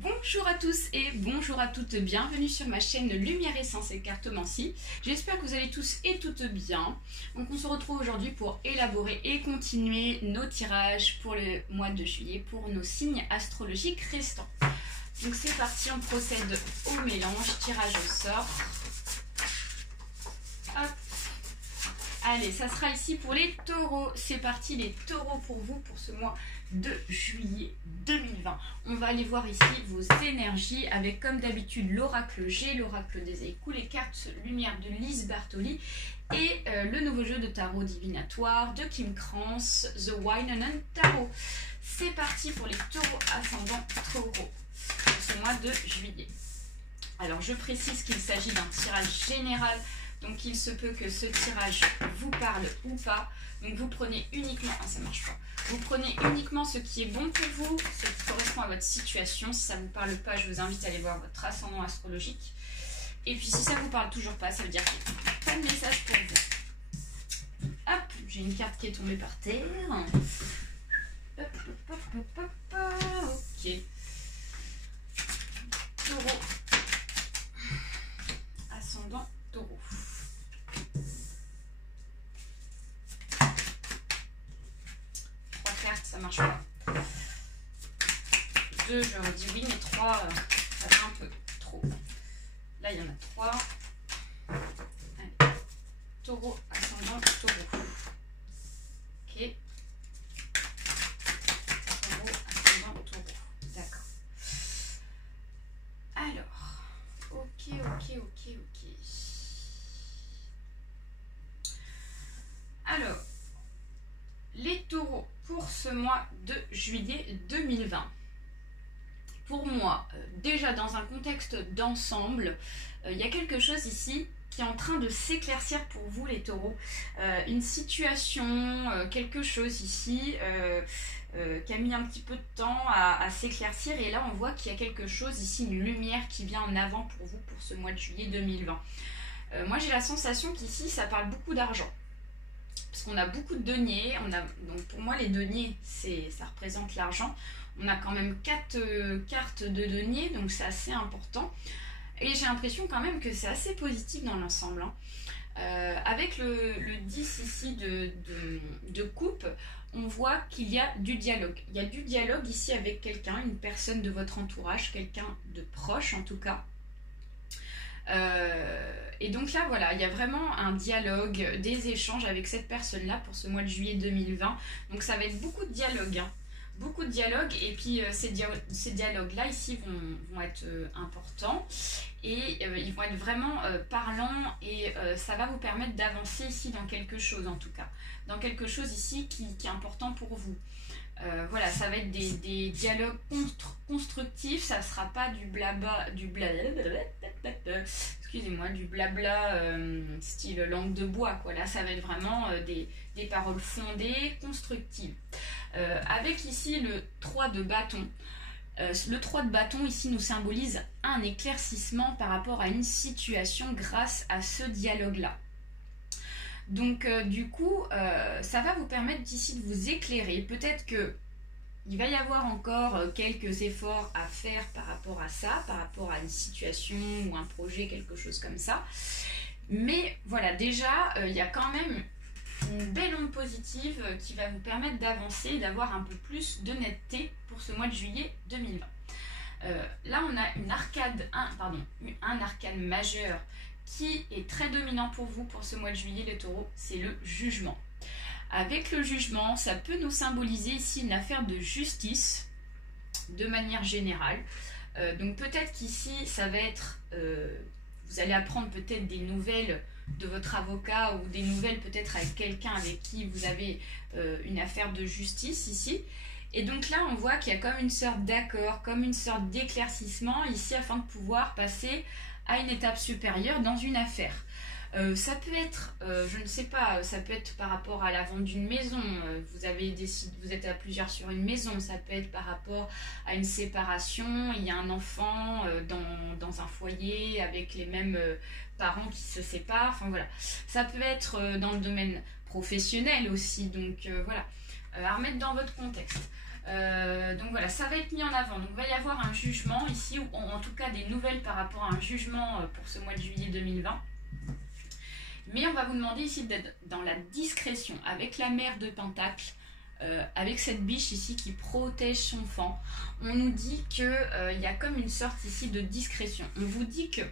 Bonjour à tous et bonjour à toutes, bienvenue sur ma chaîne Lumière Essence et Cartomancie. J'espère que vous allez tous et toutes bien. Donc on se retrouve aujourd'hui pour élaborer et continuer nos tirages pour le mois de juillet pour nos signes astrologiques restants. Donc c'est parti, on procède au mélange, tirage au sort. Hop. Allez, ça sera ici pour les taureaux. C'est parti, les taureaux pour vous pour ce mois de juillet 2020. On va aller voir ici vos énergies avec comme d'habitude l'oracle G, l'oracle des échos, les cartes lumière de Lise Bartoli et le nouveau jeu de tarot divinatoire de Kim Krans, The Winanen Tarot. C'est parti pour les taureaux ascendant taureaux pour ce mois de juillet. Alors je précise qu'il s'agit d'un tirage général. Donc il se peut que ce tirage vous parle ou pas. Donc vous prenez uniquement, ça marche pas. Vous prenez uniquement ce qui est bon pour vous, ce qui correspond à votre situation. Si ça ne vous parle pas, je vous invite à aller voir votre ascendant astrologique. Et puis si ça ne vous parle toujours pas, ça veut dire qu'il n'y a pas de message pour vous. Hop, j'ai une carte qui est tombée par terre. Hop, hop, hop, hop, hop, hop. Ok. Taureau. Ascendant taureau. Ça marche pas. 2, j'aurais dit oui, mais 3, ça fait un peu trop. Là, il y en a 3. Allez. Taureau, ascendant, taureau. Ok. Taureau, ascendant, taureau. D'accord. Alors. Ok. Alors. Les taureaux pour ce mois de juillet 2020. Pour moi, déjà dans un contexte d'ensemble, il y a quelque chose ici qui est en train de s'éclaircir pour vous les taureaux. Une situation, quelque chose ici qui a mis un petit peu de temps à s'éclaircir. Et là, on voit qu'il y a quelque chose ici, une lumière qui vient en avant pour vous pour ce mois de juillet 2020. Moi, j'ai la sensation qu'ici, ça parle beaucoup d'argent. Parce qu'on a beaucoup de deniers, donc pour moi les deniers ça représente l'argent. On a quand même 4 cartes de deniers, donc c'est assez important. Et j'ai l'impression quand même que c'est assez positif dans l'ensemble. Avec le 10 ici de coupe, on voit qu'il y a du dialogue. Il y a du dialogue ici avec quelqu'un, une personne de votre entourage, quelqu'un de proche en tout cas. Et donc là voilà, il y a vraiment un dialogue, des échanges avec cette personne là pour ce mois de juillet 2020. Donc ça va être beaucoup de dialogue, beaucoup de dialogue. Et puis ces dialogues là ici vont être importants et ils vont être vraiment parlants et ça va vous permettre d'avancer ici dans quelque chose, en tout cas dans quelque chose ici qui est important pour vous. Voilà, ça va être des dialogues constructifs, ça ne sera pas du blabla, excusez-moi, du blabla style langue de bois, quoi. Là, ça va être vraiment des paroles fondées, constructives. Avec ici le 3 de bâton. Le 3 de bâton ici nous symbolise un éclaircissement par rapport à une situation grâce à ce dialogue-là. Donc du coup, ça va vous permettre d'ici de vous éclairer. Peut-être qu'il va y avoir encore quelques efforts à faire par rapport à ça, par rapport à une situation ou un projet, quelque chose comme ça. Mais voilà, déjà, il y a quand même une belle onde positive qui va vous permettre d'avancer et d'avoir un peu plus d'honnêteté pour ce mois de juillet 2020. Là, on a un arcane majeur qui est très dominant pour vous pour ce mois de juillet, les taureaux, c'est le jugement. Avec le jugement, ça peut nous symboliser ici une affaire de justice de manière générale. Donc peut-être qu'ici, ça va être, vous allez apprendre peut-être des nouvelles de votre avocat ou des nouvelles peut-être avec quelqu'un avec qui vous avez une affaire de justice ici. Et donc là, on voit qu'il y a comme une sorte d'accord, comme une sorte d'éclaircissement ici afin de pouvoir passer à une étape supérieure dans une affaire. Ça peut être, je ne sais pas, ça peut être par rapport à la vente d'une maison, vous êtes à plusieurs sur une maison, ça peut être par rapport à une séparation, il y a un enfant dans un foyer avec les mêmes parents qui se séparent, enfin voilà. Ça peut être dans le domaine professionnel aussi, donc voilà, à remettre dans votre contexte. Donc voilà, ça va être mis en avant. Donc il va y avoir un jugement ici, ou en tout cas des nouvelles par rapport à un jugement pour ce mois de juillet 2020. Mais on va vous demander ici d'être dans la discrétion avec la mère de Pentacle, avec cette biche ici qui protège son fan. On nous dit qu'il y a comme une sorte ici de discrétion. On vous dit que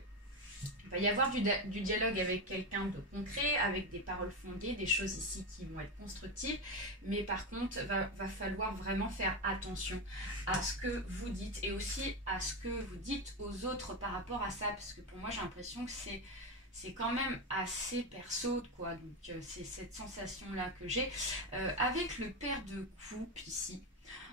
il va y avoir du dialogue avec quelqu'un de concret, avec des paroles fondées, des choses ici qui vont être constructives, mais par contre, va falloir vraiment faire attention à ce que vous dites et aussi à ce que vous dites aux autres par rapport à ça, parce que pour moi, j'ai l'impression que c'est quand même assez perso, quoi. Donc, c'est cette sensation-là que j'ai. Avec le père de coupe ici,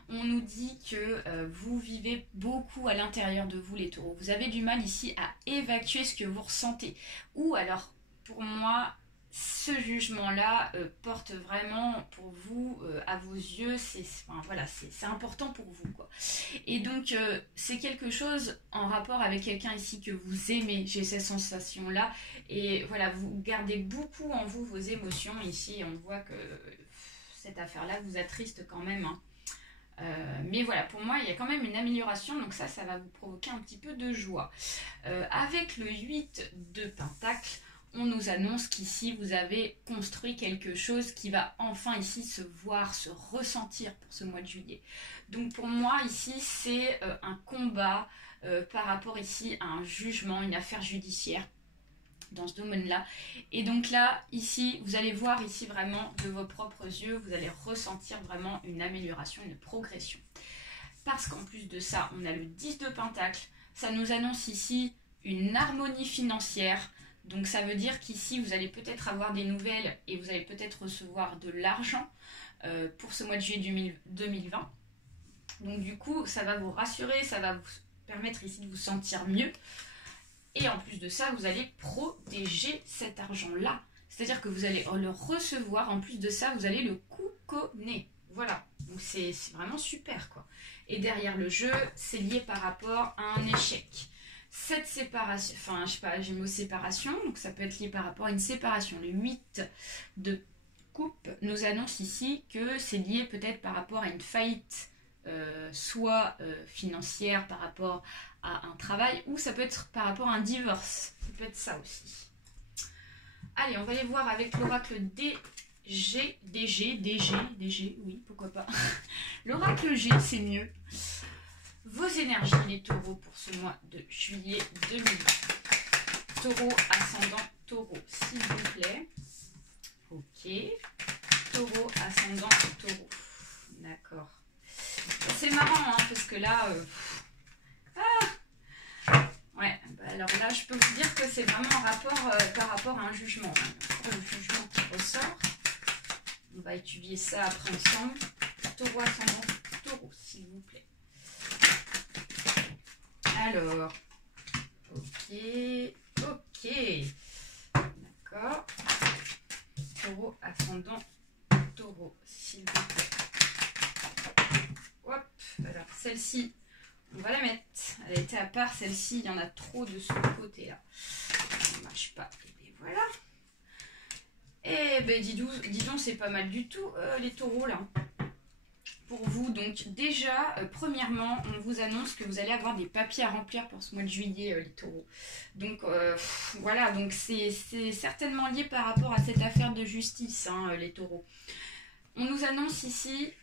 on nous dit que vous vivez beaucoup à l'intérieur de vous, les taureaux. Vous avez du mal ici à évacuer ce que vous ressentez. Ou alors, pour moi, ce jugement-là porte vraiment pour vous, à vos yeux, voilà, c'est important pour vous, quoi. Et donc, c'est quelque chose en rapport avec quelqu'un ici que vous aimez. J'ai cette sensation-là. Et voilà, vous gardez beaucoup en vous vos émotions. Ici, on voit que cette affaire-là vous attriste quand même, hein. Mais voilà, pour moi, il y a quand même une amélioration, donc ça va vous provoquer un petit peu de joie. Avec le 8 de Pentacle, on nous annonce qu'ici, vous avez construit quelque chose qui va enfin ici se voir, se ressentir pour ce mois de juillet. Donc pour moi, ici, c'est un combat par rapport ici à un jugement, une affaire judiciaire dans ce domaine-là. Et donc là, ici, vous allez voir ici vraiment de vos propres yeux, vous allez ressentir vraiment une amélioration, une progression. Parce qu'en plus de ça, on a le 10 de Pentacle. Ça nous annonce ici une harmonie financière. Donc ça veut dire qu'ici, vous allez peut-être avoir des nouvelles et vous allez peut-être recevoir de l'argent pour ce mois de juillet 2020. Donc du coup, ça va vous rassurer, ça va vous permettre ici de vous sentir mieux. Et en plus de ça, vous allez protéger cet argent-là. C'est-à-dire que vous allez le recevoir. En plus de ça, vous allez le couconner. Voilà. Donc c'est vraiment super, quoi. Et derrière le jeu, c'est lié par rapport à un échec. Cette séparation, enfin, je sais pas, j'ai le mot séparation. Donc ça peut être lié par rapport à une séparation. Le 8 de coupe nous annonce ici que c'est lié peut-être par rapport à une faillite, soit financière par rapport à un travail, ou ça peut être par rapport à un divorce. Ça peut être ça aussi. Allez, on va aller voir avec l'oracle DG, oui, pourquoi pas. L'oracle G, c'est mieux. Vos énergies, les taureaux, pour ce mois de juillet 2020. Taureau, ascendant, taureau, s'il vous plaît. Ok. Taureau, ascendant, taureau. D'accord. C'est marrant, hein, parce que là... ouais, bah alors là, je peux vous dire que c'est vraiment un rapport par rapport à un jugement. Un jugement qui ressort. On va étudier ça après ensemble. Taureau, ascendant, taureau, s'il vous plaît. Alors, ok. D'accord. Taureau, ascendant, taureau, s'il vous plaît. Hop, alors celle-ci, on va la mettre. Elle était à part, celle-ci, il y en a trop de ce côté-là. Ça ne marche pas. Et bien voilà. Et ben dis donc, c'est pas mal du tout, les taureaux, là. Pour vous, donc déjà, premièrement, on vous annonce que vous allez avoir des papiers à remplir pour ce mois de juillet, les taureaux. Donc voilà, donc c'est certainement lié par rapport à cette affaire de justice, hein, les taureaux. On nous annonce ici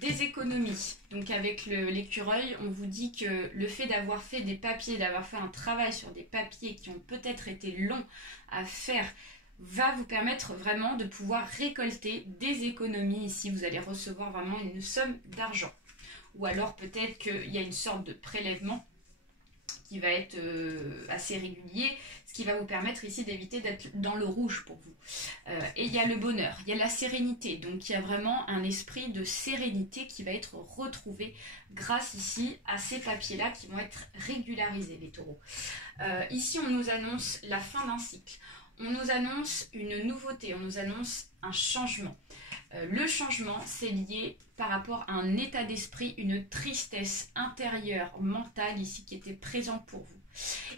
des économies. Donc avec l'écureuil, on vous dit que le fait d'avoir fait des papiers, d'avoir fait un travail sur des papiers qui ont peut-être été longs à faire, va vous permettre vraiment de pouvoir récolter des économies. Ici, vous allez recevoir vraiment une somme d'argent. Ou alors peut-être qu'il y a une sorte de prélèvement qui va être assez régulier, ce qui va vous permettre ici d'éviter d'être dans le rouge pour vous. Et il y a le bonheur, il y a la sérénité. Donc il y a vraiment un esprit de sérénité qui va être retrouvé grâce ici à ces papiers-là qui vont être régularisés, les taureaux. Ici, on nous annonce la fin d'un cycle. On nous annonce une nouveauté, on nous annonce un changement. Le changement, c'est lié par rapport à un état d'esprit, une tristesse intérieure, mentale ici qui était présent pour vous.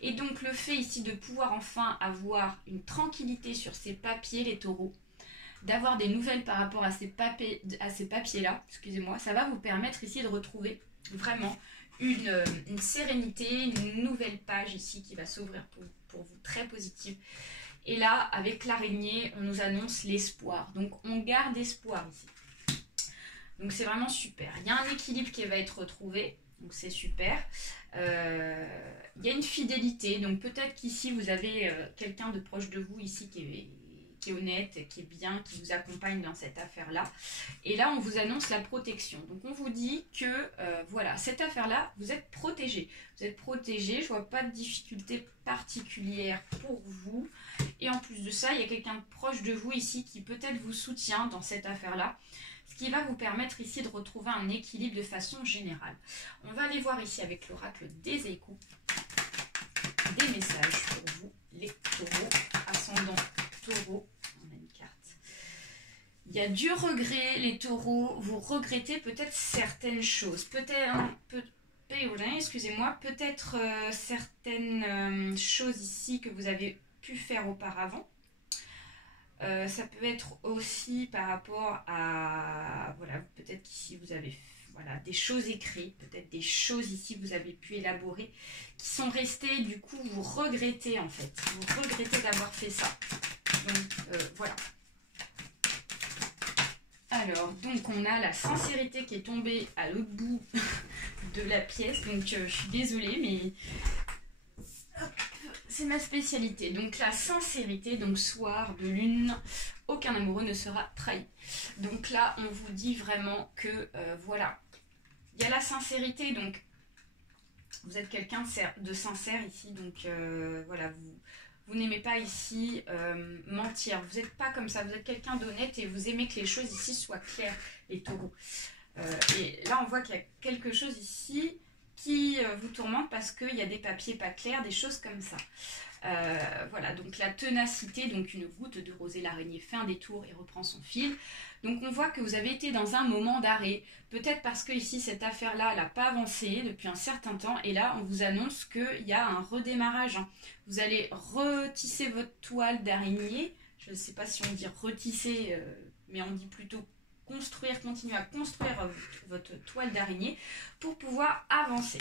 Et donc le fait ici de pouvoir enfin avoir une tranquillité sur ces papiers, les taureaux, d'avoir des nouvelles par rapport à ces papiers-là, excusez-moi, ça va vous permettre ici de retrouver vraiment une sérénité, une nouvelle page ici qui va s'ouvrir pour vous, très positive. Et là, avec l'araignée, on nous annonce l'espoir. Donc, on garde espoir ici. Donc, c'est vraiment super. Il y a un équilibre qui va être retrouvé. Donc, c'est super. Il y a une fidélité. Donc, peut-être qu'ici, vous avez quelqu'un de proche de vous ici qui est honnête, qui est bien, qui vous accompagne dans cette affaire-là. Et là, on vous annonce la protection. Donc, on vous dit que, voilà, cette affaire-là, vous êtes protégé. Vous êtes protégé, je vois pas de difficulté particulière pour vous. Et en plus de ça, il y a quelqu'un de proche de vous ici qui peut-être vous soutient dans cette affaire-là. Ce qui va vous permettre ici de retrouver un équilibre de façon générale. On va aller voir ici avec l'oracle des échos des messages pour vous, les taureaux, ascendant taureau. On a une carte. Il y a du regret, les taureaux. Vous regrettez peut-être certaines choses. Excusez-moi, peut-être certaines choses ici que vous avez pu faire auparavant. Ça peut être aussi par rapport à, voilà, peut-être qu'ici vous avez des choses écrites, peut-être des choses ici que vous avez pu élaborer, qui sont restées, du coup vous regrettez en fait, vous regrettez d'avoir fait ça. Donc voilà. Alors, donc on a la sincérité qui est tombée à l'autre bout de la pièce, donc je suis désolée, mais c'est ma spécialité. Donc la sincérité, donc soir de lune, aucun amoureux ne sera trahi. Donc là, on vous dit vraiment que, voilà, il y a la sincérité, donc vous êtes quelqu'un de sincère ici, donc voilà, vous n'aimez pas ici mentir, vous n'êtes pas comme ça, vous êtes quelqu'un d'honnête et vous aimez que les choses ici soient claires, les taureaux. Et là, on voit qu'il y a quelque chose ici qui vous tourmente parce qu'il y a des papiers pas clairs, des choses comme ça. Voilà, donc la ténacité, donc une goutte de rosée, l'araignée fait un détour et reprend son fil. Donc on voit que vous avez été dans un moment d'arrêt, peut-être parce que ici cette affaire-là n'a pas avancé depuis un certain temps, et là on vous annonce qu'il y a un redémarrage. Vous allez retisser votre toile d'araignée, je ne sais pas si on dit retisser, mais on dit plutôt construire, continuer à construire votre toile d'araignée pour pouvoir avancer.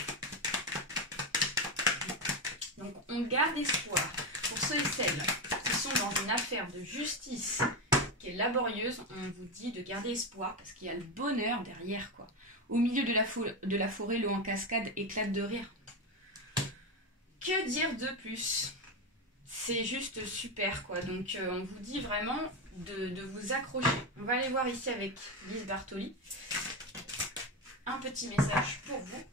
Donc on garde espoir pour ceux et celles qui sont dans une affaire de justice qui est laborieuse. On vous dit de garder espoir parce qu'il y a le bonheur derrière, quoi. Au milieu de la forêt, l'eau en cascade éclate de rire. Que dire de plus? C'est juste super, quoi. Donc on vous dit vraiment de vous accrocher. On va aller voir ici avec Lise Bartoli un petit message pour vous.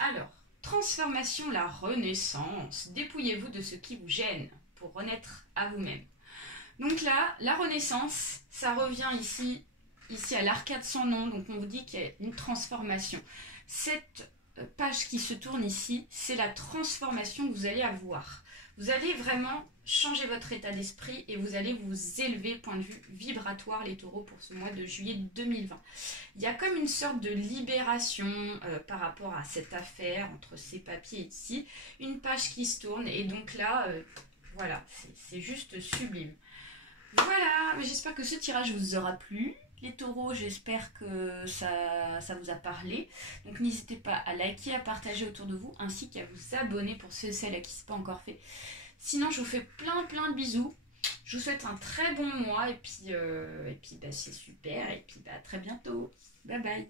Alors, transformation, la renaissance. Dépouillez-vous de ce qui vous gêne pour renaître à vous-même. Donc là, la renaissance, ça revient ici à l'arcade sans nom. Donc on vous dit qu'il y a une transformation. Cette page qui se tourne ici, c'est la transformation que vous allez avoir. Vous allez vraiment changer votre état d'esprit et vous allez vous élever, point de vue vibratoire, les taureaux, pour ce mois de juillet 2020. Il y a comme une sorte de libération par rapport à cette affaire, entre ces papiers ici, une page qui se tourne et donc là, voilà, c'est juste sublime. Voilà, j'espère que ce tirage vous aura plu. Les taureaux, j'espère que ça vous a parlé. Donc n'hésitez pas à liker, à partager autour de vous, ainsi qu'à vous abonner pour ceux et celles à qui ce n'est pas encore fait. Sinon, je vous fais plein de bisous. Je vous souhaite un très bon mois et puis bah, c'est super. Et puis bah, à très bientôt. Bye bye.